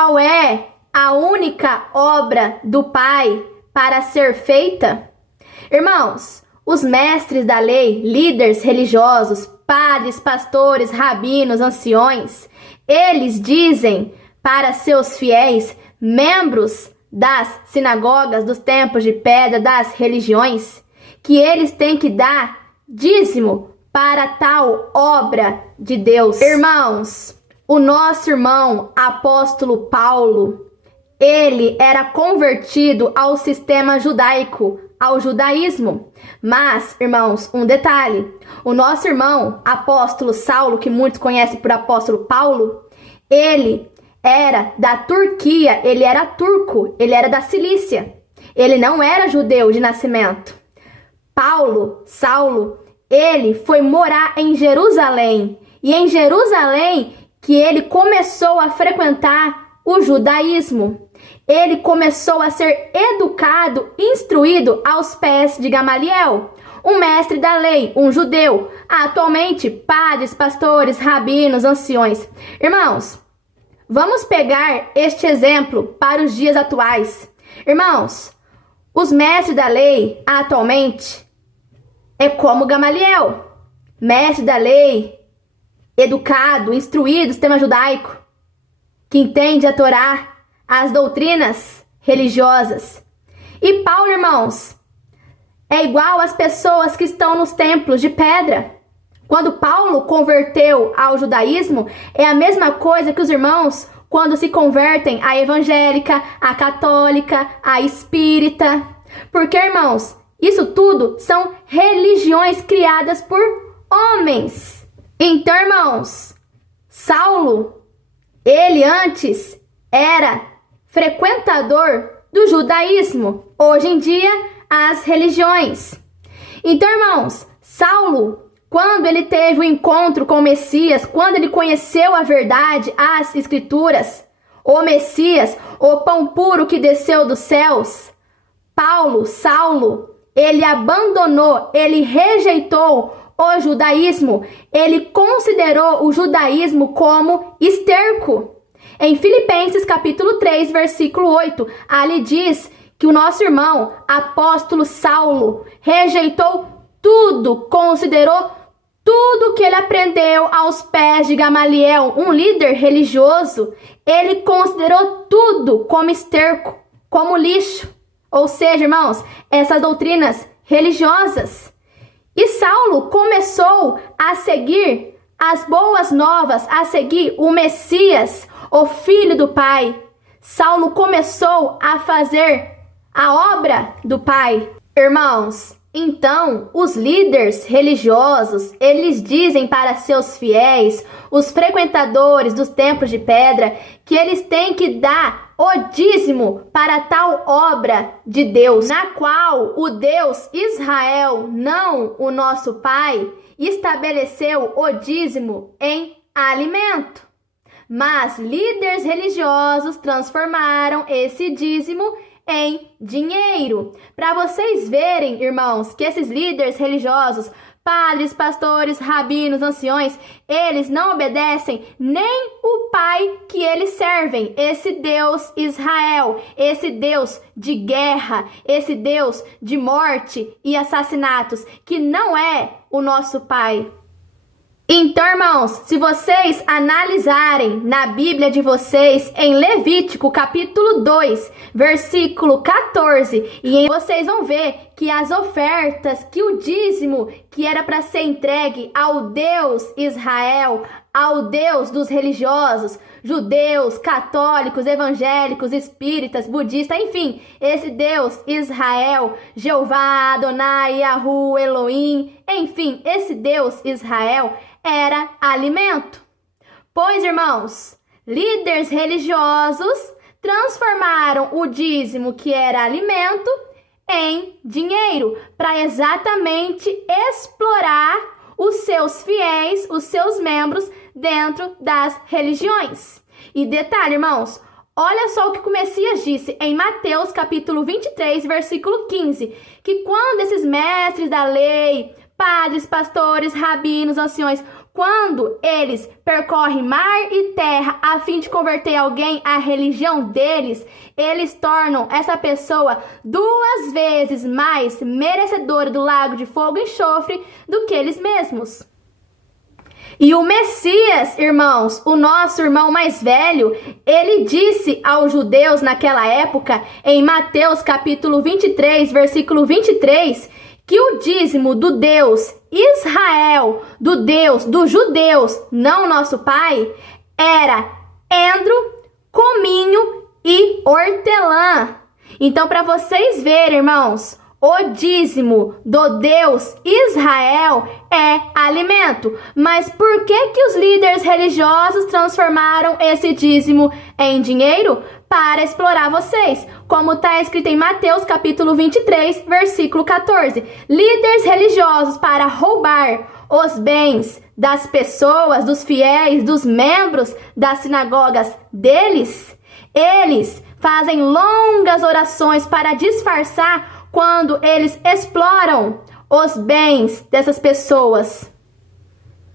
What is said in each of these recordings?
qual é a única obra do Pai para ser feita? Irmãos, os mestres da lei, líderes religiosos, padres, pastores, rabinos, anciões, eles dizem para seus fiéis, membros das sinagogas, dos templos de pedra, das religiões, que eles têm que dar dízimo para tal obra de Deus. Irmãos, o nosso irmão apóstolo Paulo, ele era convertido ao sistema judaico, ao judaísmo. Mas, irmãos, um detalhe, o nosso irmão apóstolo Saulo, que muitos conhecem por apóstolo Paulo, ele era da Turquia, ele era turco, ele era da Cilícia. Ele não era judeu de nascimento. Saulo, ele foi morar em Jerusalém. E em Jerusalém que ele começou a frequentar o judaísmo. Ele começou a ser educado, instruído aos pés de Gamaliel, um mestre da lei, um judeu. Atualmente, padres, pastores, rabinos, anciões. Irmãos, vamos pegar este exemplo para os dias atuais. Irmãos, os mestres da lei, atualmente, é como Gamaliel, mestre da lei, educado, instruído no sistema judaico, que entende a Torá, as doutrinas religiosas. E Paulo, irmãos, é igual às pessoas que estão nos templos de pedra. Quando Paulo converteu ao judaísmo, é a mesma coisa que os irmãos quando se convertem à evangélica, à católica, à espírita. Porque, irmãos, isso tudo são religiões criadas por homens. Então, irmãos, Saulo, ele antes era frequentador do judaísmo. Hoje em dia, as religiões. Então, irmãos, Saulo, quando ele teve o encontro com o Messias, quando ele conheceu a verdade, as escrituras, o Messias, o pão puro que desceu dos céus, Saulo, ele abandonou, ele rejeitou o judaísmo, ele considerou o judaísmo como esterco. Em Filipenses capítulo 3, versículo 8, ali diz que o nosso irmão, apóstolo Saulo, rejeitou tudo, considerou tudo que ele aprendeu aos pés de Gamaliel, um líder religioso. Ele considerou tudo como esterco, como lixo. Ou seja, irmãos, essas doutrinas religiosas. E Saulo começou a seguir as boas novas, a seguir o Messias, o Filho do Pai. Saulo começou a fazer a obra do Pai. Irmãos, então os líderes religiosos, eles dizem para seus fiéis, os frequentadores dos templos de pedra, que eles têm que dar o dízimo para tal obra de Deus, na qual o Deus Israel, não o nosso Pai, estabeleceu o dízimo em alimento. Mas líderes religiosos transformaram esse dízimo em dinheiro. Para vocês verem, irmãos, que esses líderes religiosos, padres, pastores, rabinos, anciões, eles não obedecem nem o Pai que eles servem, esse Deus Israel, esse Deus de guerra, esse Deus de morte e assassinatos, que não é o nosso Pai. Então, irmãos, se vocês analisarem na Bíblia de vocês, em Levítico capítulo 2, versículo 14, vocês vão ver que as ofertas, que o dízimo que era para ser entregue ao Deus Israel, ao Deus dos religiosos, judeus, católicos, evangélicos, espíritas, budistas, enfim, esse Deus Israel, Jeová, Adonai, Yahu, Elohim, enfim, esse Deus Israel era alimento. Pois, irmãos, líderes religiosos transformaram o dízimo, que era alimento, em dinheiro, para exatamente explorar os seus fiéis, os seus membros dentro das religiões. E detalhe, irmãos, olha só o que o Messias disse em Mateus capítulo 23, versículo 15, que quando esses mestres da lei, padres, pastores, rabinos, anciões, quando eles percorrem mar e terra a fim de converter alguém à religião deles, eles tornam essa pessoa 2 vezes mais merecedora do lago de fogo e enxofre do que eles mesmos. E o Messias, irmãos, o nosso irmão mais velho, ele disse aos judeus naquela época, em Mateus capítulo 23, versículo 23, que o dízimo do Deus Israel, do Deus dos judeus, não nosso pai, era endro, cominho e hortelã. Então, para vocês verem, irmãos, o dízimo do Deus Israel é alimento. Mas por que os líderes religiosos transformaram esse dízimo em dinheiro? Para explorar vocês, como está escrito em Mateus capítulo 23, versículo 14. Líderes religiosos para roubar os bens das pessoas, dos fiéis, dos membros das sinagogas deles. Eles fazem longas orações para disfarçar quando eles exploram os bens dessas pessoas.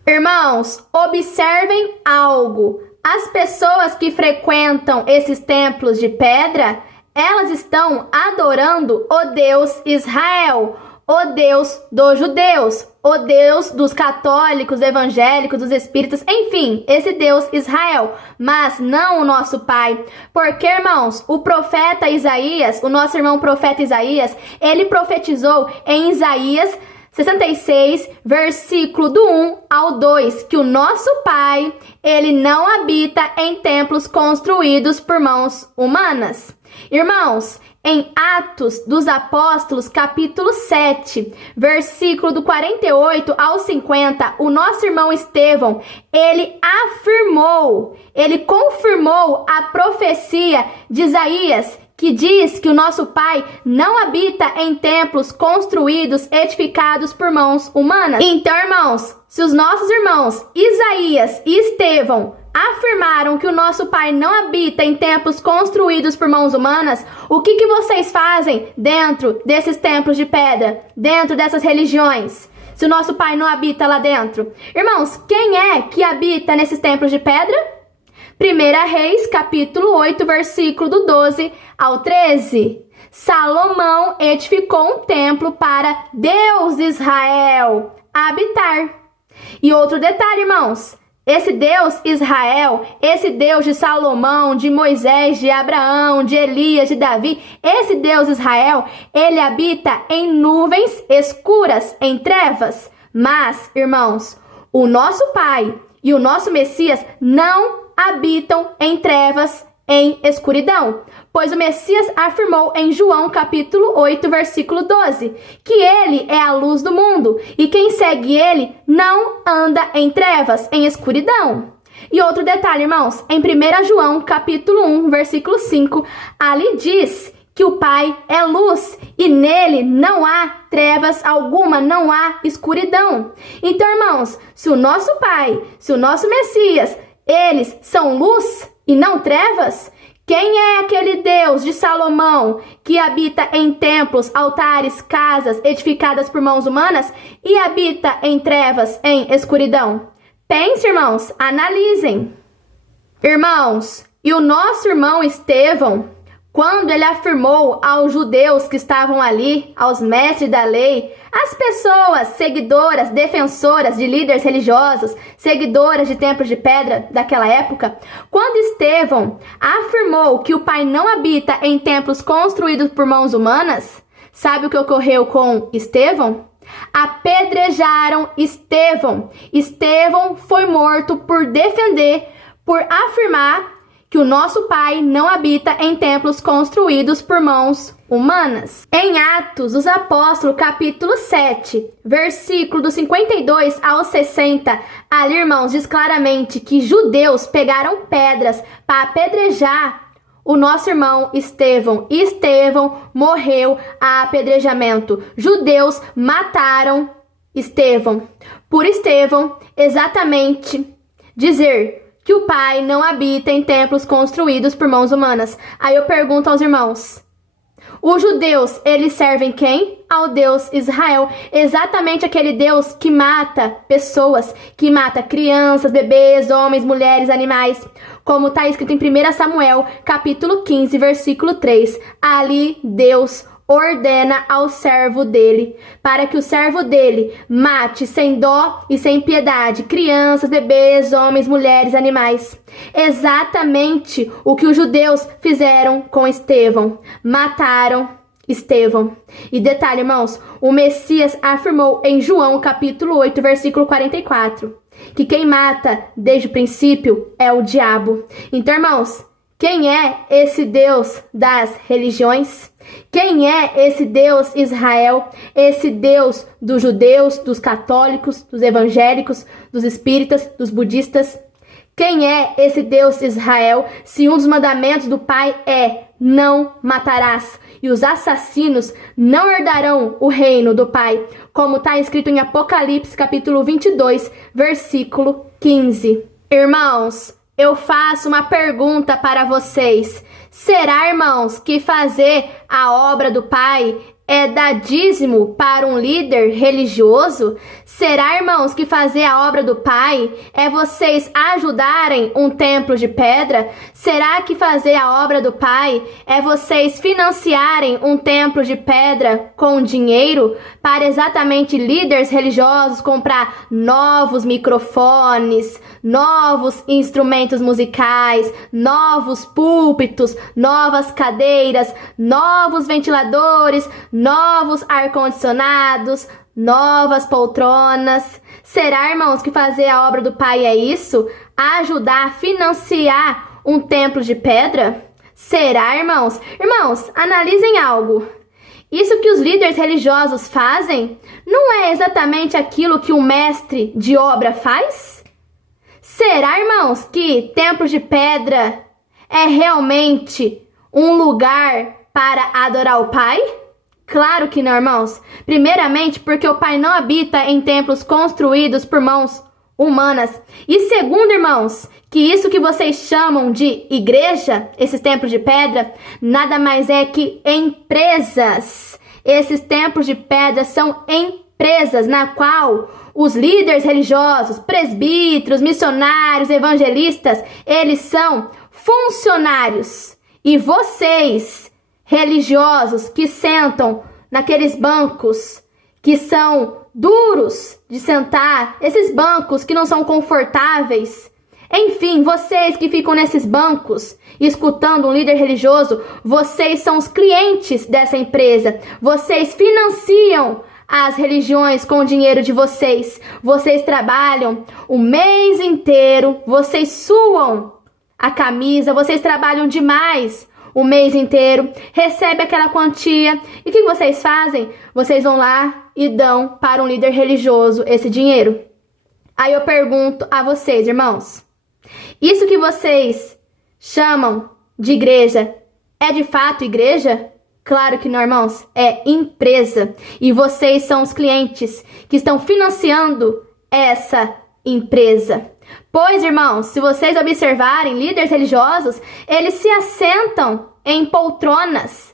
Irmãos, observem algo. As pessoas que frequentam esses templos de pedra, elas estão adorando o Deus Israel, o Deus dos judeus, o Deus dos católicos, evangélicos, dos espíritas, enfim, esse Deus Israel, mas não o nosso Pai. Porque, irmãos, o profeta Isaías, o nosso irmão profeta Isaías, ele profetizou em Isaías 66, versículo do 1 ao 2, que o nosso Pai, ele não habita em templos construídos por mãos humanas. Irmãos, em Atos dos Apóstolos, capítulo 7, versículo do 48 ao 50, o nosso irmão Estevão, ele afirmou, ele confirmou a profecia de Isaías, que diz que o nosso Pai não habita em templos construídos, edificados por mãos humanas. Então, irmãos, se os nossos irmãos Isaías e Estevão afirmaram que o nosso Pai não habita em templos construídos por mãos humanas, o que vocês fazem dentro desses templos de pedra, dentro dessas religiões, se o nosso Pai não habita lá dentro? Irmãos, quem é que habita nesses templos de pedra? 1 Reis, capítulo 8, versículo do 12 ao 13. Salomão edificou um templo para Deus Israel habitar. E outro detalhe, irmãos, esse Deus Israel, esse Deus de Salomão, de Moisés, de Abraão, de Elias, de Davi, esse Deus Israel, ele habita em nuvens escuras, em trevas. Mas, irmãos, o nosso Pai e o nosso Messias não habitam em trevas, em escuridão. Pois o Messias afirmou em João capítulo 8, versículo 12, que ele é a luz do mundo e quem segue ele não anda em trevas, em escuridão. E outro detalhe, irmãos, em 1 João capítulo 1, versículo 5, ali diz que o Pai é luz e nele não há trevas alguma, não há escuridão. Então, irmãos, se o nosso Pai, se o nosso Messias, eles são luz e não trevas, quem é aquele Deus de Salomão que habita em templos, altares, casas edificadas por mãos humanas e habita em trevas, em escuridão? Pense, irmãos, analisem. Irmãos, e o nosso irmão Estevão, quando ele afirmou aos judeus que estavam ali, aos mestres da lei, às pessoas seguidoras, defensoras de líderes religiosos, seguidoras de templos de pedra daquela época, quando Estevão afirmou que o Pai não habita em templos construídos por mãos humanas, sabe o que ocorreu com Estevão? Apedrejaram Estevão. Estevão foi morto por defender, por afirmar que o nosso Pai não habita em templos construídos por mãos humanas. Em Atos dos Apóstolos, capítulo 7, versículo do 52 ao 60, ali, irmãos, diz claramente que judeus pegaram pedras para apedrejar o nosso irmão Estevão. E Estevão morreu a apedrejamento. Judeus mataram Estevão. Por Estevão, exatamente, dizer que o Pai não habita em templos construídos por mãos humanas. Aí eu pergunto aos irmãos, Os judeus, eles servem quem? Ao Deus Israel. Exatamente aquele Deus que mata pessoas, que mata crianças, bebês, homens, mulheres, animais. Como está escrito em 1 Samuel, capítulo 15, versículo 3. Ali Deus ordena ao servo dele, para que o servo dele mate sem dó e sem piedade crianças, bebês, homens, mulheres, animais. Exatamente o que os judeus fizeram com Estevão. Mataram Estevão. E detalhe, irmãos, o Messias afirmou em João capítulo 8, versículo 44, que quem mata desde o princípio é o diabo. Então, irmãos, quem é esse Deus das religiões? Quem é esse Deus Israel? Esse Deus dos judeus, dos católicos, dos evangélicos, dos espíritas, dos budistas? Quem é esse Deus Israel? Se um dos mandamentos do Pai é: não matarás, e os assassinos não herdarão o reino do Pai, como está escrito em Apocalipse capítulo 22, versículo 15. Irmãos, eu faço uma pergunta para vocês. Será, irmãos, que fazer a obra do Pai é dar dízimo para um líder religioso? Será, irmãos, que fazer a obra do Pai é vocês ajudarem um templo de pedra? Será que fazer a obra do Pai é vocês financiarem um templo de pedra com dinheiro para exatamente líderes religiosos comprar novos microfones, novos instrumentos musicais, novos púlpitos, novas cadeiras, novos ventiladores, novos ar-condicionados, novas poltronas? Será, irmãos, que fazer a obra do Pai é isso? Ajudar a financiar um templo de pedra? Será, irmãos? Irmãos, analisem algo. Isso que os líderes religiosos fazem não é exatamente aquilo que um mestre de obra faz? Será, irmãos, que templo de pedra é realmente um lugar para adorar o Pai? Claro que não, irmãos. Primeiramente, porque o Pai não habita em templos construídos por mãos humanas. E segundo, irmãos, que isso que vocês chamam de igreja, esses templos de pedra, nada mais é que empresas. Esses templos de pedra são empresas na qual os líderes religiosos, presbíteros, missionários, evangelistas, eles são funcionários. E vocês, religiosos que sentam naqueles bancos que são duros de sentar, esses bancos que não são confortáveis, enfim, vocês que ficam nesses bancos escutando um líder religioso, vocês são os clientes dessa empresa. Vocês financiam as religiões com o dinheiro de vocês. Vocês trabalham o mês inteiro, vocês suam a camisa, vocês trabalham demais o mês inteiro, recebe aquela quantia. E o que vocês fazem? Vocês vão lá e dão para um líder religioso esse dinheiro. Aí eu pergunto a vocês, irmãos, isso que vocês chamam de igreja é de fato igreja? Claro que não, irmãos, é empresa. E vocês são os clientes que estão financiando essa empresa. Pois, irmãos, se vocês observarem, líderes religiosos, eles se assentam em poltronas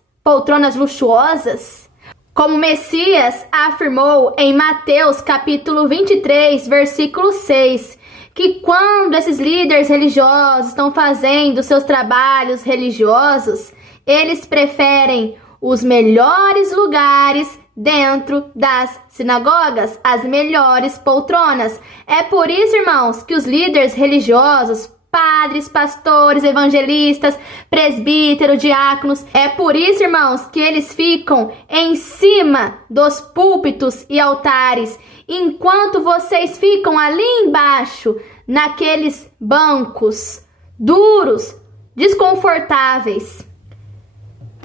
luxuosas. Como Messias afirmou em Mateus capítulo 23, versículo 6, que quando esses líderes religiosos estão fazendo seus trabalhos religiosos, eles preferem os melhores lugares dentro das sinagogas, as melhores poltronas. É por isso, irmãos, que os líderes religiosos, padres, pastores, evangelistas, presbíteros, diáconos, é por isso, irmãos, que eles ficam em cima dos púlpitos e altares, enquanto vocês ficam ali embaixo, naqueles bancos duros, desconfortáveis.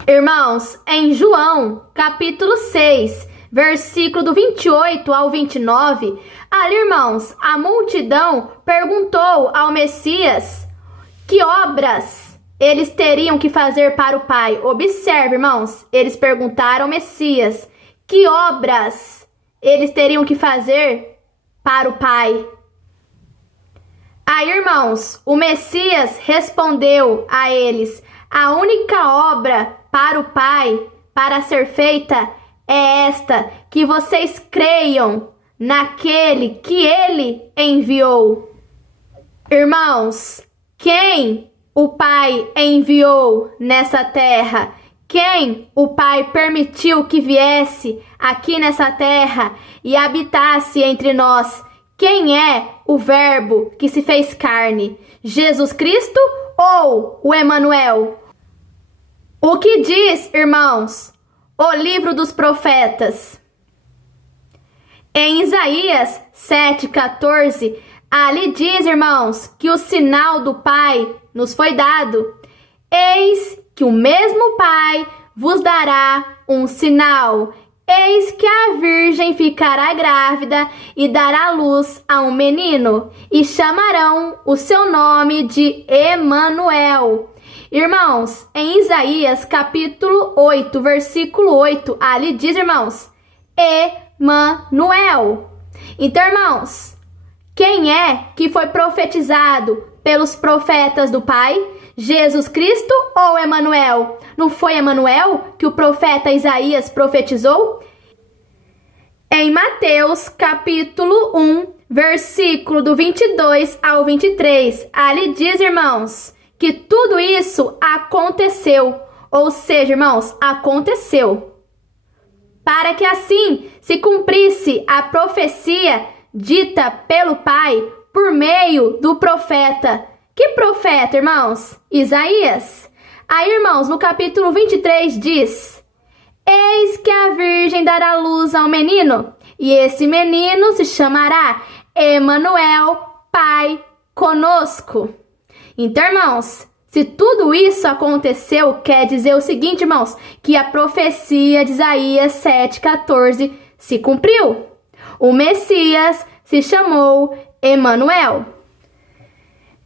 Irmãos, em João, capítulo 6, versículo do 28 ao 29, ali, irmãos, a multidão perguntou ao Messias que obras eles teriam que fazer para o Pai. Observe, irmãos, eles perguntaram ao Messias que obras eles teriam que fazer para o Pai. Aí, irmãos, o Messias respondeu a eles: a única obra para o Pai para ser feita é esta, que vocês creiam naquele que ele enviou. Irmãos, quem o Pai enviou nessa terra? Quem o Pai permitiu que viesse aqui nessa terra e habitasse entre nós? Quem é o Verbo que se fez carne? Jesus Cristo ou o Emanuel? O que diz, irmãos, o livro dos profetas? Em Isaías 7,14, ali diz, irmãos, que o sinal do Pai nos foi dado. Eis que o mesmo Pai vos dará um sinal. Eis que a virgem ficará grávida e dará luz a um menino, e chamarão o seu nome de Emanuel. Irmãos, em Isaías capítulo 8, versículo 8, ali diz, irmãos, Emanuel. Então, irmãos, quem é que foi profetizado pelos profetas do Pai? Jesus Cristo ou Emanuel? Não foi Emanuel que o profeta Isaías profetizou? Em Mateus capítulo 1, versículo do 22 ao 23, ali diz, irmãos, que tudo isso aconteceu. Ou seja, irmãos, aconteceu para que assim se cumprisse a profecia dita pelo Pai por meio do profeta. Que profeta, irmãos? Isaías. Aí, irmãos, no capítulo 23 diz: Eis que a virgem dará luz ao menino, e esse menino se chamará Emanuel, Pai conosco. Então, irmãos, se tudo isso aconteceu, quer dizer o seguinte, irmãos, que a profecia de Isaías 7,14 se cumpriu. O Messias se chamou Emanuel.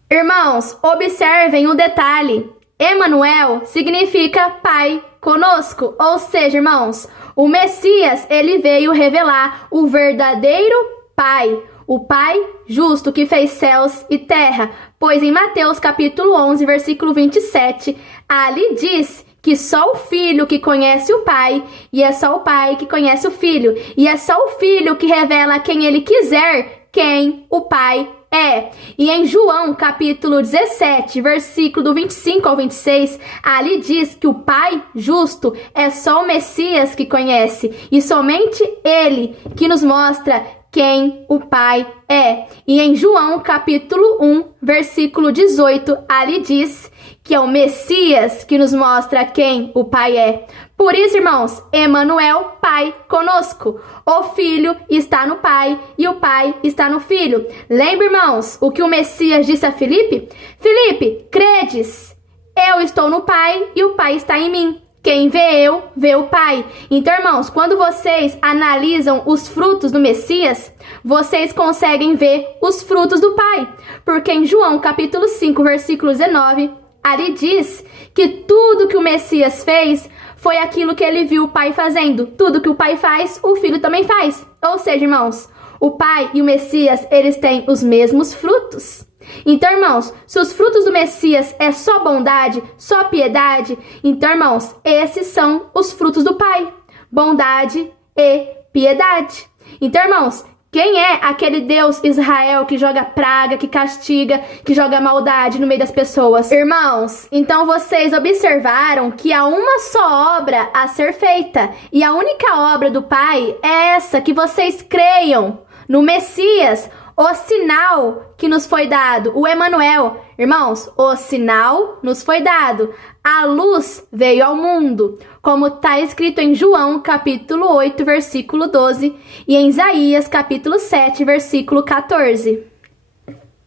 Irmãos, observem um detalhe. Emanuel significa Pai conosco. Ou seja, irmãos, o Messias, ele veio revelar o verdadeiro Pai. O Pai justo que fez céus e terra. Pois em Mateus capítulo 11, versículo 27, ali diz que só o Filho que conhece o Pai, e é só o Pai que conhece o Filho, e é só o Filho que revela a quem ele quiser quem o Pai é. E em João capítulo 17, versículo do 25 ao 26, ali diz que o Pai justo é só o Messias que conhece, e somente ele que nos mostra quem o Pai é. E em João capítulo 1, versículo 18, ali diz que é o Messias que nos mostra quem o Pai é. Por isso, irmãos, Emanuel, Pai conosco. O Filho está no Pai e o Pai está no Filho. Lembra, irmãos, o que o Messias disse a Filipe? Filipe, credes? Eu estou no Pai e o Pai está em mim. Quem vê eu, vê o Pai. Então, irmãos, quando vocês analisam os frutos do Messias, vocês conseguem ver os frutos do Pai. Porque em João capítulo 5, versículo 19, ali diz que tudo que o Messias fez foi aquilo que ele viu o Pai fazendo. Tudo que o Pai faz, o Filho também faz. Ou seja, irmãos, o Pai e o Messias, eles têm os mesmos frutos. Então, irmãos, se os frutos do Messias é só bondade, só piedade, então, irmãos, esses são os frutos do Pai. Bondade e piedade. Então, irmãos, quem é aquele Deus Israel que joga praga, que castiga, que joga maldade no meio das pessoas? Irmãos, então vocês observaram que há uma só obra a ser feita. E a única obra do Pai é essa, que vocês creiam no Messias, o sinal que nos foi dado, o Emanuel. Irmãos, o sinal nos foi dado. A luz veio ao mundo, como está escrito em João, capítulo 8, versículo 12, e em Isaías, capítulo 7, versículo 14.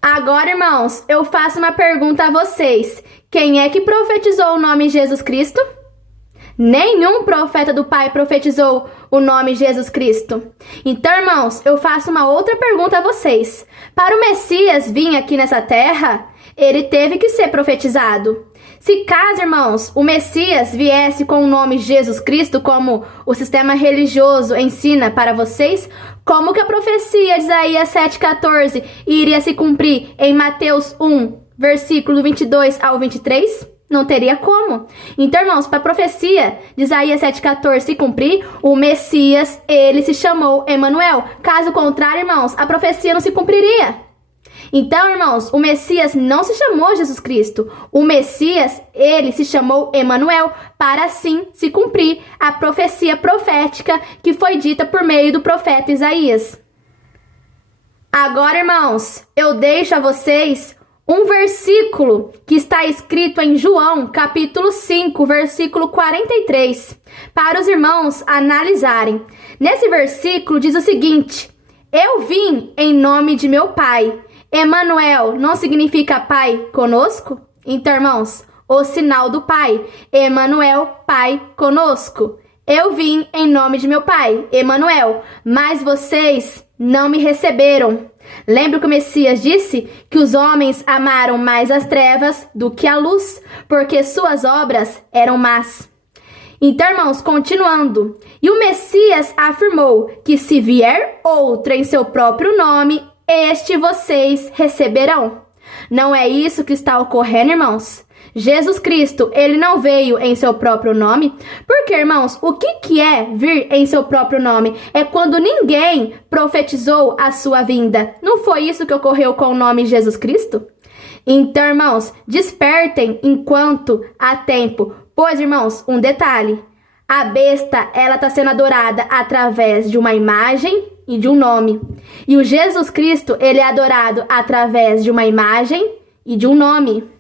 Agora, irmãos, eu faço uma pergunta a vocês. Quem é que profetizou o nome Jesus Cristo? Nenhum profeta do Pai profetizou o nome Jesus Cristo. Então, irmãos, eu faço uma outra pergunta a vocês. Para o Messias vir aqui nessa terra, ele teve que ser profetizado. Se caso, irmãos, o Messias viesse com o nome Jesus Cristo, como o sistema religioso ensina para vocês, como que a profecia de Isaías 7,14 iria se cumprir em Mateus 1, versículo 22 ao 23? Não teria como. Então, irmãos, para a profecia de Isaías 7,14 se cumprir, o Messias, ele se chamou Emanuel. Caso contrário, irmãos, a profecia não se cumpriria. Então, irmãos, o Messias não se chamou Jesus Cristo. O Messias, ele se chamou Emanuel, para assim se cumprir a profecia profética que foi dita por meio do profeta Isaías. Agora, irmãos, eu deixo a vocês um versículo que está escrito em João, capítulo 5, versículo 43, para os irmãos analisarem. Nesse versículo diz o seguinte: eu vim em nome de meu Pai. Emanuel não significa Pai conosco? Então, irmãos, o sinal do Pai. Emanuel, Pai conosco. Eu vim em nome de meu Pai, Emanuel, mas vocês não me receberam. Lembra que o Messias disse que os homens amaram mais as trevas do que a luz, porque suas obras eram más. Então, irmãos, continuando. E o Messias afirmou que se vier outro em seu próprio nome, este vocês receberão. Não é isso que está ocorrendo, irmãos? Jesus Cristo, ele não veio em seu próprio nome. Porque, irmãos, o que é vir em seu próprio nome? É quando ninguém profetizou a sua vinda. Não foi isso que ocorreu com o nome Jesus Cristo? Então, irmãos, despertem enquanto há tempo. Pois, irmãos, um detalhe. A besta, ela está sendo adorada através de uma imagem e de um nome. E o Jesus Cristo, ele é adorado através de uma imagem e de um nome.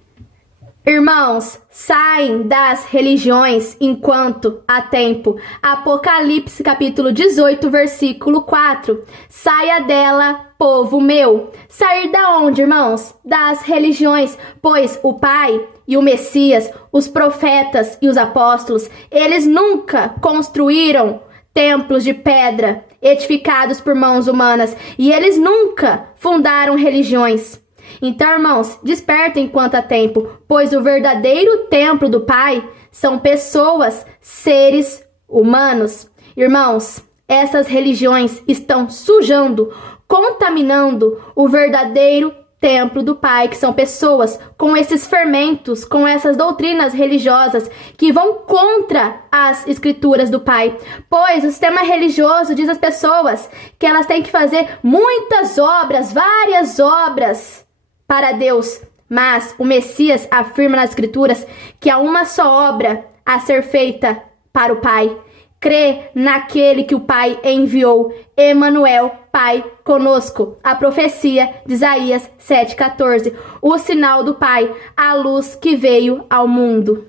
Irmãos, saem das religiões enquanto há tempo. Apocalipse capítulo 18, versículo 4. Saia dela, povo meu. Sair da onde, irmãos? Das religiões, pois o Pai e o Messias, os profetas e os apóstolos, eles nunca construíram templos de pedra edificados por mãos humanas, e eles nunca fundaram religiões. Então, irmãos, despertem enquanto há tempo, pois o verdadeiro templo do Pai são pessoas, seres humanos. Irmãos, essas religiões estão sujando, contaminando o verdadeiro templo do Pai, que são pessoas com esses fermentos, com essas doutrinas religiosas que vão contra as escrituras do Pai. Pois o sistema religioso diz às pessoas que elas têm que fazer muitas obras, várias obras para Deus, mas o Messias afirma nas Escrituras que há uma só obra a ser feita para o Pai. Crê naquele que o Pai enviou, Emanuel, Pai conosco. A profecia de Isaías 7,14, o sinal do Pai, a luz que veio ao mundo.